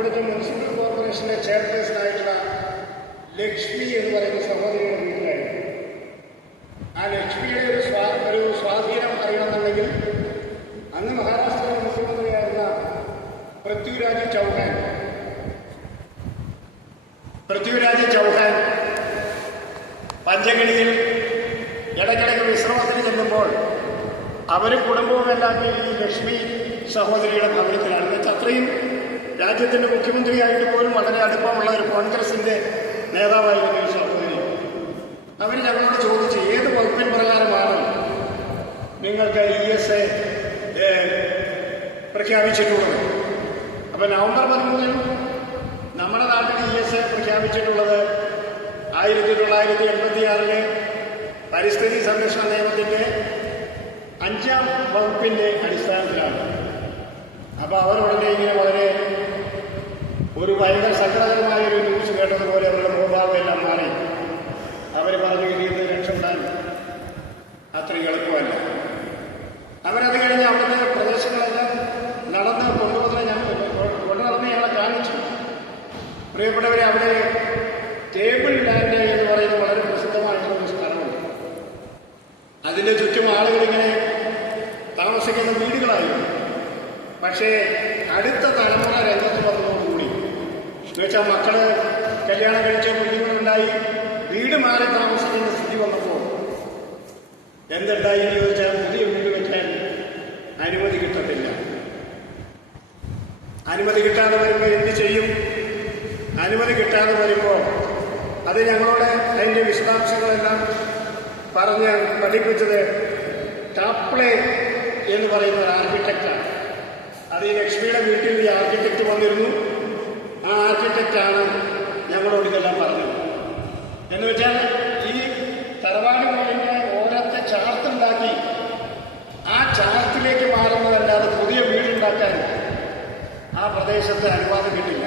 അവിടുത്തെ മുനിസിപ്പൽ കോർപ്പറേഷന്റെ ചെയർപേഴ്സണായിട്ടുള്ള ലക്ഷ്മി എന്ന് പറയുന്ന സഹോദരിയുടെ വീട്ടിലായിരുന്നു. ആ ലക്ഷ്മിയുടെ ഒരു സ്വാധീനം അറിയണമെന്നുണ്ടെങ്കിൽ അന്ന് മഹാരാഷ്ട്രയിലെ മുഖ്യമന്ത്രിയായിരുന്ന പൃഥ്വിരാജ് ചൗഹാൻ പഞ്ചഗണിയിൽ ഇടയ്ക്കിടയ്ക്ക് വിശ്രമത്തിന് ചെല്ലുമ്പോൾ അവരും കുടുംബവുമെല്ലാം ഈ ലക്ഷ്മി സഹോദരിയുടെ ഭവനത്തിലാണ്. എന്നുവെച്ചാൽ അത്രയും രാജ്യത്തിന്റെ മുഖ്യമന്ത്രിയായിട്ട് പോലും വളരെ അടുപ്പമുള്ള ഒരു കോൺഗ്രസിന്റെ നേതാവായിരുന്നു ഈ സഹോദരി. അവർ ഞങ്ങളോട് ചോദിച്ചു, ഏത് വകുപ്പിൻ പ്രകാരമാണ് നിങ്ങൾക്ക് ESA പ്രഖ്യാപിച്ചിട്ടുള്ളത്? അപ്പൊ നവംബർ 13 നമ്മുടെ നാട്ടിൽ ESA പ്രഖ്യാപിച്ചിട്ടുള്ളത് 1986 പരിസ്ഥിതി സംരക്ഷണ നിയമത്തിന്റെ 5ാം വകുപ്പിന്റെ അടിസ്ഥാനത്തിലാണ്. അപ്പൊ അവരുടനെ ഇങ്ങനെ വളരെ ഒരു ഭയങ്കര സങ്കടകരമായ ഒരു ന്യൂസ് കേട്ടതുപോലെ അവരുടെ മുഖഭാവം എല്ലാം മാറി. അവർ പറഞ്ഞു, ഇതിൽ രക്ഷപ്പെടാൻ അത്ര എളുപ്പമല്ല. അവരത് കഴിഞ്ഞ് അവിടുത്തെ പ്രദേശങ്ങളെല്ലാം കൊണ്ടുനടന്ന് ഞങ്ങളെ കാണിച്ചു. പ്രിയപ്പെട്ടവരെ, അവിടെ ടേബിൾ ലാൻഡ് എന്ന് പറയുന്ന വളരെ പ്രസിദ്ധമായിട്ടുള്ള ഒരു സ്ഥലമുണ്ട്. അതിന്റെ ചുറ്റും ആളുകളിങ്ങനെ താമസിക്കുന്ന വീടുകളായിരുന്നു. പക്ഷേ അടുത്ത തലമുറ രംഗത്ത് വന്നതോടുകൂടി എന്നുവെച്ചാൽ മക്കള് കല്യാണം കഴിച്ച് കുഞ്ഞുങ്ങളുണ്ടായി വീട് മാറി താമസിക്കുന്ന സ്ഥിതി വന്നപ്പോൾ എന്തുണ്ടായി എന്ന് ചോദിച്ചാൽ പുതിയ വീട് വെക്കാൻ അനുമതി കിട്ടത്തില്ല. അനുമതി കിട്ടാതെ വരുമ്പോൾ എന്ത് ചെയ്യും? അനുമതി കിട്ടാതെ വരുമ്പോൾ അത് ഞങ്ങളോട് അതിന്റെ വിശദാംശങ്ങളെല്ലാം പറഞ്ഞ് പഠിപ്പിച്ചത് ടാപ്ലെ എന്ന് പറയുന്ന ഒരു ആർക്കിടെക്റ്റാണ്. അത് ഈ ലക്ഷ്മിയുടെ വീട്ടിൽ ഈ ആർക്കിടെക്റ്റ് വന്നിരുന്നു. ആ ആർക്കിടെക്റ്റാണ് ഞങ്ങളോട് ഇതെല്ലാം പറഞ്ഞത്. എന്ന് വെച്ചാൽ ഈ തറവാട് വീടിന്റെ ഓരത്തെ ചാർത്തുണ്ടാക്കി ആ ചാർത്തിലേക്ക് മാറുന്നതല്ലാതെ പുതിയ വീടുണ്ടാക്കാൻ ആ പ്രദേശത്ത് അനുവാദം കിട്ടില്ല.